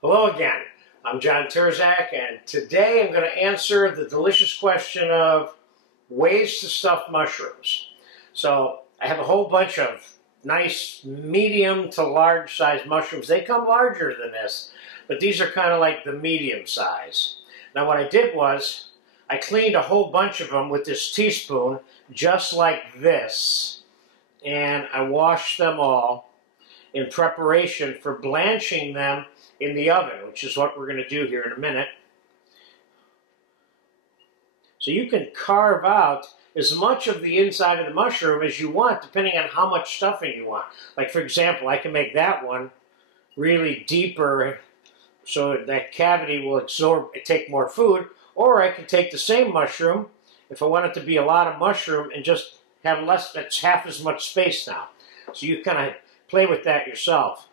Hello again. I'm John Terzak, and today I'm going to answer the delicious question of ways to stuff mushrooms. So I have a whole bunch of nice medium to large size mushrooms. They come larger than this, but these are kind of like the medium size. Now what I did was I cleaned a whole bunch of them with this teaspoon, just like this, and I washed them all in preparation for blanching them in the oven, which is what we're going to do here in a minute. So you can carve out as much of the inside of the mushroom as you want, depending on how much stuffing you want. Like, for example, I can make that one really deeper so that cavity will absorb, take more food, or I can take the same mushroom, if I want it to be a lot of mushroom, and just have less, that's half as much space now. So you kind of play with that yourself,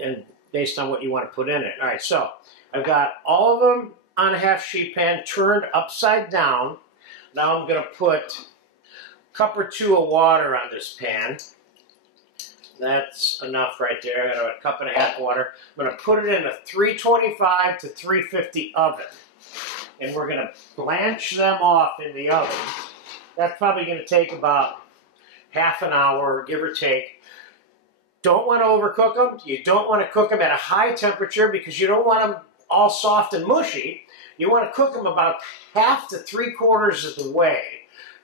and based on what you want to put in it. All right, so I've got all of them on a half sheet pan turned upside down. Now I'm going to put a cup or two of water on this pan. That's enough right there. I got a cup and a half of water. I'm going to put it in a 325 to 350 oven. And we're going to blanch them off in the oven. That's probably going to take about half an hour, give or take. Don't want to overcook them. You don't want to cook them at a high temperature because you don't want them all soft and mushy. You want to cook them about half to 3/4 of the way,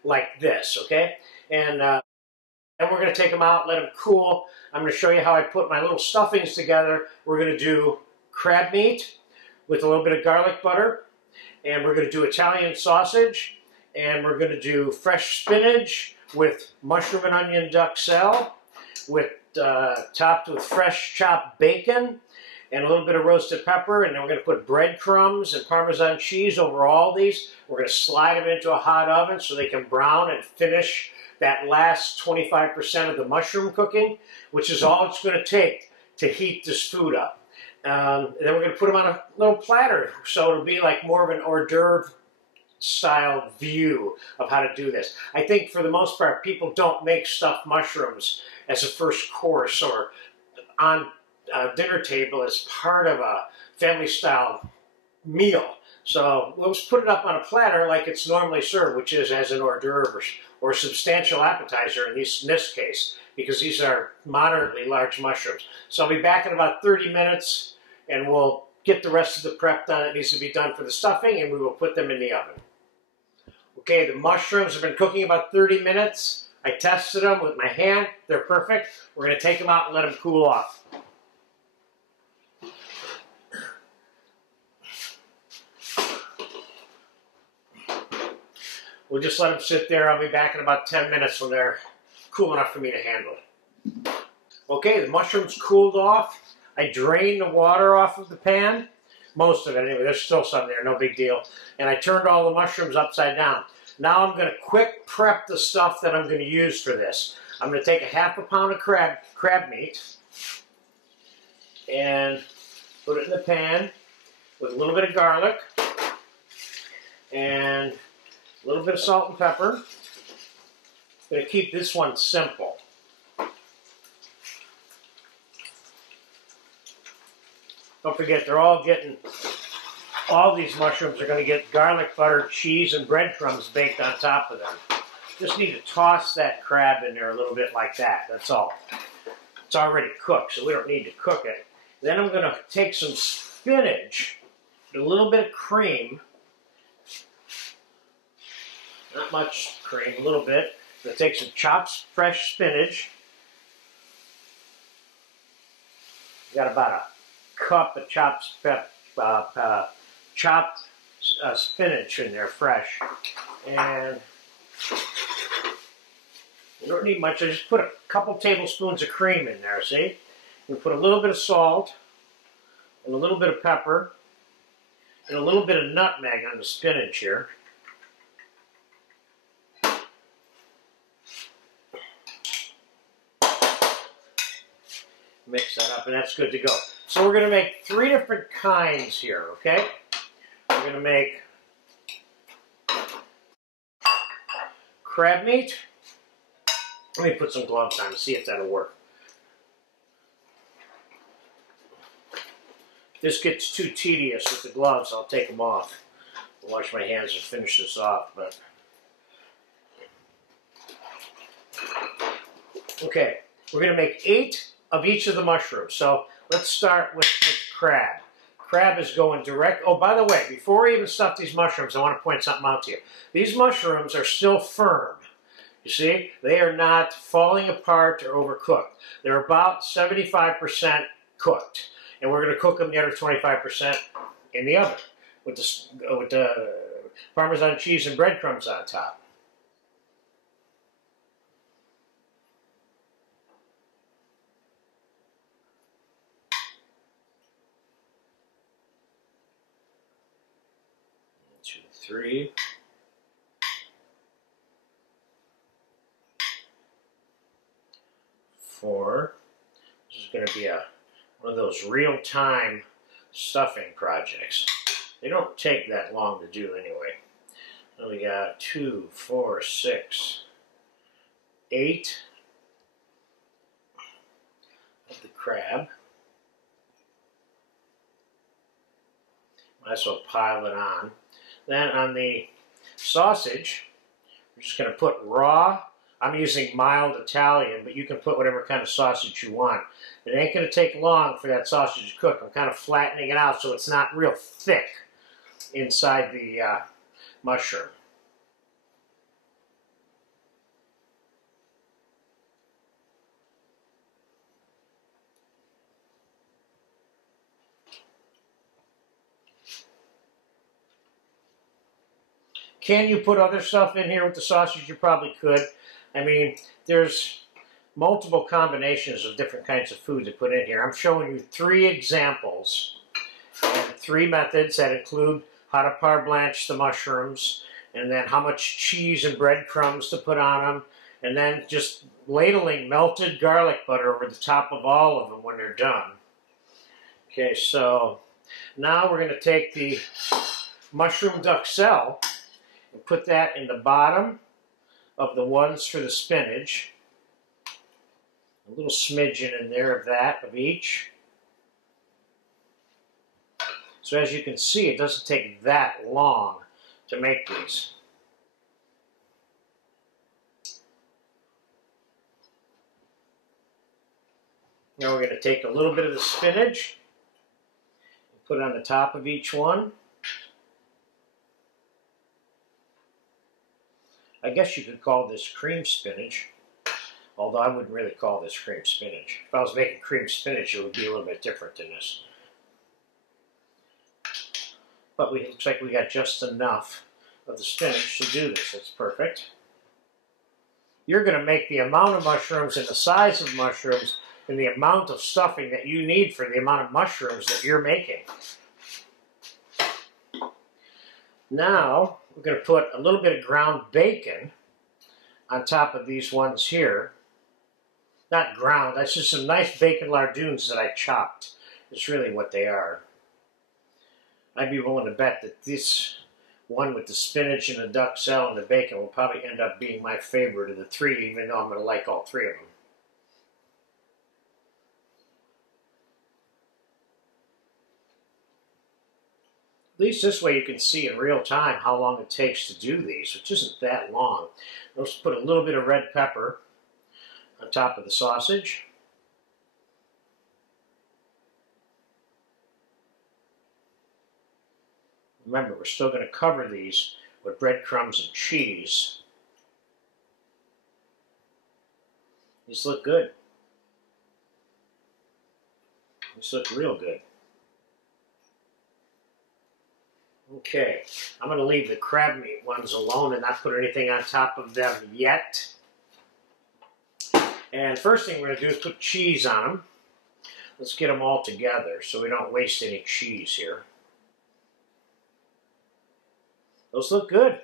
like this, okay? And then we're going to take them out, let them cool. I'm going to show you how I put my little stuffings together. We're going to do crab meat with a little bit of garlic butter, and we're going to do Italian sausage, and we're going to do fresh spinach with mushroom and onion duxelle, with topped with fresh chopped bacon and a little bit of roasted pepper, and then we're going to put breadcrumbs and Parmesan cheese over all these. We're going to slide them into a hot oven so they can brown and finish that last 25% of the mushroom cooking, which is all it's going to take to heat this food up. And then we're going to put them on a little platter, so it'll be like more of an hors d'oeuvre style view of how to do this. I think for the most part, people don't make stuffed mushrooms as a first course or on a dinner table as part of a family style meal. So we'll just put it up on a platter like it's normally served, which is as an hors d'oeuvre or substantial appetizer in this case, because these are moderately large mushrooms. So I'll be back in about 30 minutes and we'll get the rest of the prep done that needs to be done for the stuffing, and we will put them in the oven. Okay, the mushrooms have been cooking about 30 minutes. I tested them with my hand. They're perfect. We're going to take them out and let them cool off. We'll just let them sit there. I'll be back in about 10 minutes when they're cool enough for me to handle it. Okay, the mushrooms cooled off. I drained the water off of the pan. Most of it anyway. There's still some there, no big deal. And I turned all the mushrooms upside down. Now I'm going to quick prep the stuff that I'm going to use for this. I'm going to take a half a pound of crab meat and put it in the pan with a little bit of garlic and a little bit of salt and pepper. I'm going to keep this one simple. Don't forget, all these mushrooms are going to get garlic butter, cheese, and breadcrumbs baked on top of them. Just need to toss that crab in there a little bit like that, that's all. It's already cooked, so we don't need to cook it. Then I'm going to take some spinach, a little bit of cream, not much cream, a little bit. I'm going to take some chopped fresh spinach. Got about a cup of chopped spinach in there, fresh. And you don't need much. I just put a couple tablespoons of cream in there, see? We put a little bit of salt and a little bit of pepper and a little bit of nutmeg on the spinach here. Mix that up, and that's good to go. So we're going to make 3 different kinds here, okay? We're going to make crab meat. Let me put some gloves on to see if that'll work. this gets too tedious with the gloves, I'll take them off. I'll wash my hands and finish this off. But okay, we're going to make 8 of each of the mushrooms. So let's start with crab. Crab is going direct. Oh, by the way, before we even stuff these mushrooms, I want to point something out to you. These mushrooms are still firm. You see, they are not falling apart or overcooked. They're about 75% cooked. And we're going to cook them the other 25% in the oven with the Parmesan cheese and breadcrumbs on top. Two, three. Four. This is going to be one of those real-time stuffing projects. They don't take that long to do anyway. So we got 2, 4, 6, 8 of the crab. Might as well pile it on. Then on the sausage, we're just going to put raw. I'm using mild Italian, but you can put whatever kind of sausage you want. It ain't going to take long for that sausage to cook. I'm kind of flattening it out so it's not real thick inside the mushroom. Can you put other stuff in here with the sausage? You probably could. I mean, there's multiple combinations of different kinds of food to put in here. I'm showing you 3 examples and 3 methods that include how to par blanch the mushrooms, and then how much cheese and breadcrumbs to put on them, and then just ladling melted garlic butter over the top of all of them when they're done. Okay, so now we're going to take the mushroom duxelle and put that in the bottom of the ones for the spinach. A little smidgen in there of that, of each. So as you can see, it doesn't take that long to make these. Now we're going to take a little bit of the spinach and put it on the top of each one. I guess you could call this cream spinach, although I wouldn't really call this cream spinach. If I was making cream spinach, it would be a little bit different than this. But it looks like we got just enough of the spinach to do this. That's perfect. You're going to make the amount of mushrooms and the size of mushrooms and the amount of stuffing that you need for the amount of mushrooms that you're making. Now, we're going to put a little bit of ground bacon on top of these ones here. Not ground, that's just some nice bacon lardoons that I chopped. It's really what they are. I'd be willing to bet that this one with the spinach and the duxelle and the bacon will probably end up being my favorite of the 3, even though I'm going to like all 3 of them. At least this way you can see in real time how long it takes to do these, which isn't that long. Let's put a little bit of red pepper on top of the sausage. Remember, we're still going to cover these with breadcrumbs and cheese. These look good. These look real good. Okay, I'm going to leave the crab meat ones alone and not put anything on top of them yet. And first thing we're going to do is put cheese on them. Let's get them all together so we don't waste any cheese here. Those look good.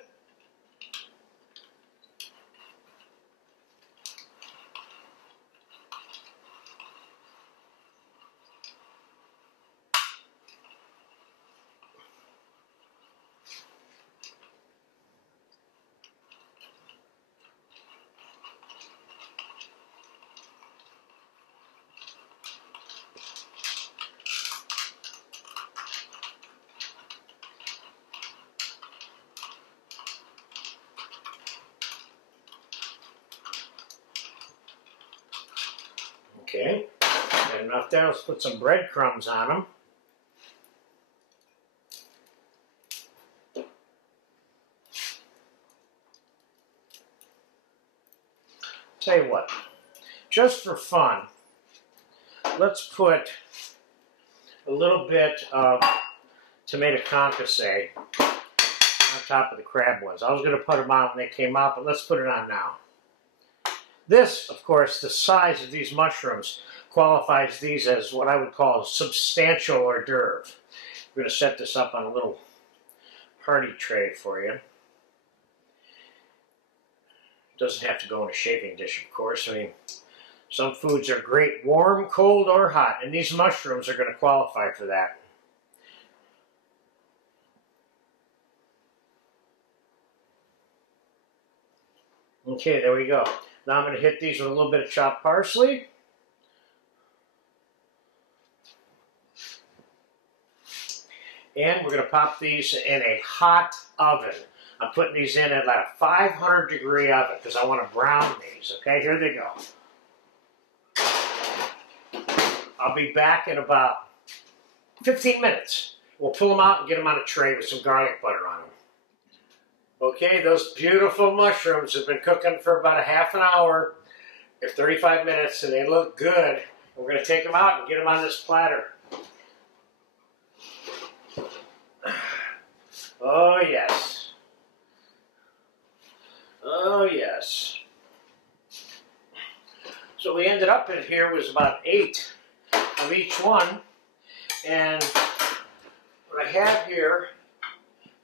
Okay, got enough there. Let's put some breadcrumbs on them. Tell you what, just for fun, let's put a little bit of tomato concasse on top of the crab ones. I was going to put them on when they came out, but let's put it on now. This, of course, the size of these mushrooms qualifies these as what I would call substantial hors d'oeuvre. We're going to set this up on a little party tray for you. Doesn't have to go in a chafing dish, of course. I mean, some foods are great warm, cold, or hot, and these mushrooms are going to qualify for that. Okay, there we go. Now I'm going to hit these with a little bit of chopped parsley. And we're going to pop these in a hot oven. I'm putting these in at like a 500-degree oven because I want to brown these. Okay, here they go. I'll be back in about 15 minutes. We'll pull them out and get them on a tray with some garlic butter on them. Okay, those beautiful mushrooms have been cooking for about a half an hour or 35 minutes, and they look good. We're going to take them out and get them on this platter. Oh, yes. Oh, yes. So we ended up in here was about 8 of each one. And what I have here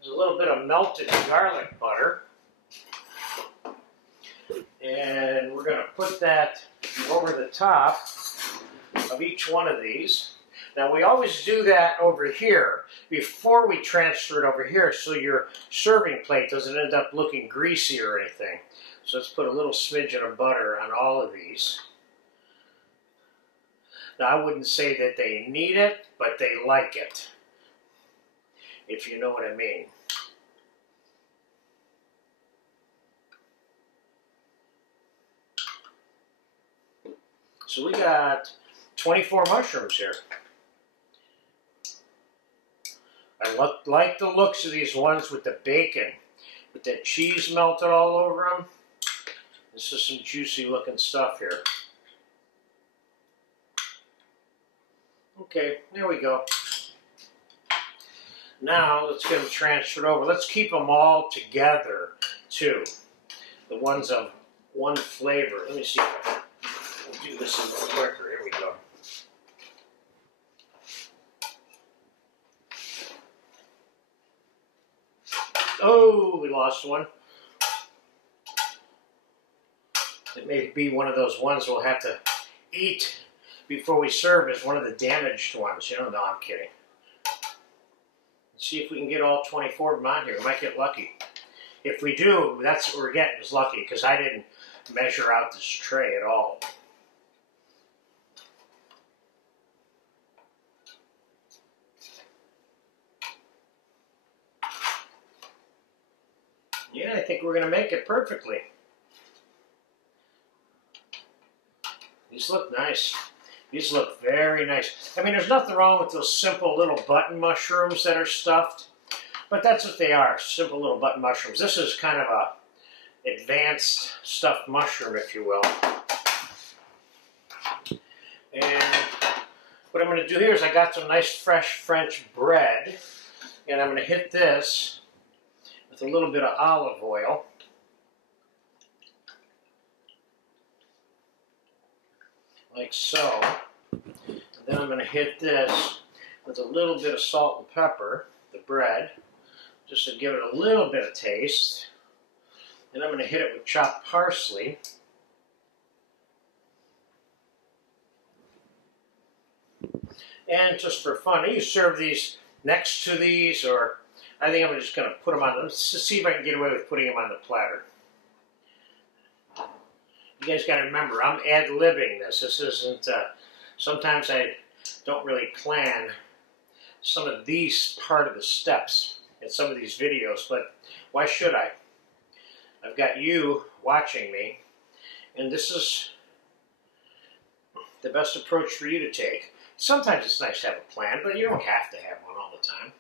is a little bit of melted garlic butter. And we're going to put that over the top of each one of these. Now we always do that over here before we transfer it over here so your serving plate doesn't end up looking greasy or anything. So let's put a little smidgen of butter on all of these. Now I wouldn't say that they need it, but they like it, if you know what I mean. So we got 24 mushrooms here. I like the looks of these ones with the bacon, with that cheese melted all over them. This is some juicy looking stuff here. Okay, there we go. Now let's get them transferred over. Let's keep them all together too. The ones of one flavor. Let me see if I can do this a little quicker. Here we go. Oh, we lost one. It may be one of those ones we'll have to eat before we serve as one of the damaged ones. You know, no, I'm kidding. Let's see if we can get all 24 of them on here. We might get lucky. If we do, that's what we're getting, is lucky, because I didn't measure out this tray at all. Yeah, I think we're going to make it perfectly. These look nice. These look very nice. I mean, there's nothing wrong with those simple little button mushrooms that are stuffed, but that's what they are, simple little button mushrooms. This is kind of a advanced stuffed mushroom, if you will. And what I'm going to do here is I got some nice fresh French bread, and I'm going to hit this with a little bit of olive oil. Like so. And then I'm going to hit this with a little bit of salt and pepper, the bread, just to give it a little bit of taste. And I'm going to hit it with chopped parsley. And just for fun, you serve these next to these, or I think I'm just going to put them on. Let's see if I can get away with putting them on the platter. You guys got to remember, I'm ad-libbing this. This isn't, sometimes I don't really plan some of these part of the steps in some of these videos, but why should I? I've got you watching me, and this is the best approach for you to take. Sometimes it's nice to have a plan, but you don't have to have one all the time.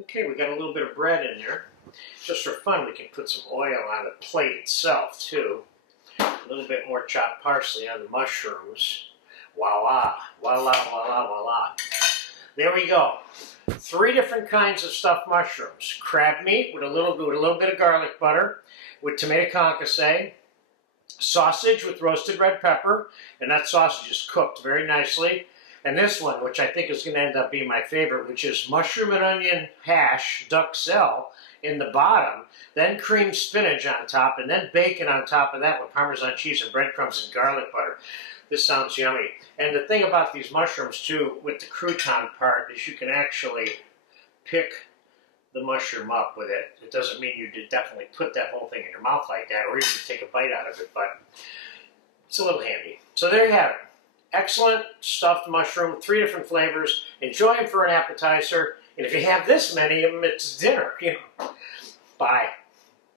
Okay, we got a little bit of bread in there. Just for fun, we can put some oil on the plate itself, too. A little bit more chopped parsley on the mushrooms. Voila, voila, voila, voila. There we go. 3 different kinds of stuffed mushrooms. Crab meat with a little bit of garlic butter, with tomato concasse, sausage with roasted red pepper, and that sausage is cooked very nicely. And this one, which I think is going to end up being my favorite, which is mushroom and onion hash, duxelle, in the bottom, then creamed spinach on top, and then bacon on top of that with Parmesan cheese and breadcrumbs and garlic butter. This sounds yummy. And the thing about these mushrooms, too, with the crouton part, is you can actually pick the mushroom up with it. It doesn't mean you did definitely put that whole thing in your mouth like that, or even take a bite out of it, but it's a little handy. So there you have it. Excellent stuffed mushroom, 3 different flavors. Enjoy them for an appetizer. And if you have this many of them, it's dinner. Bye.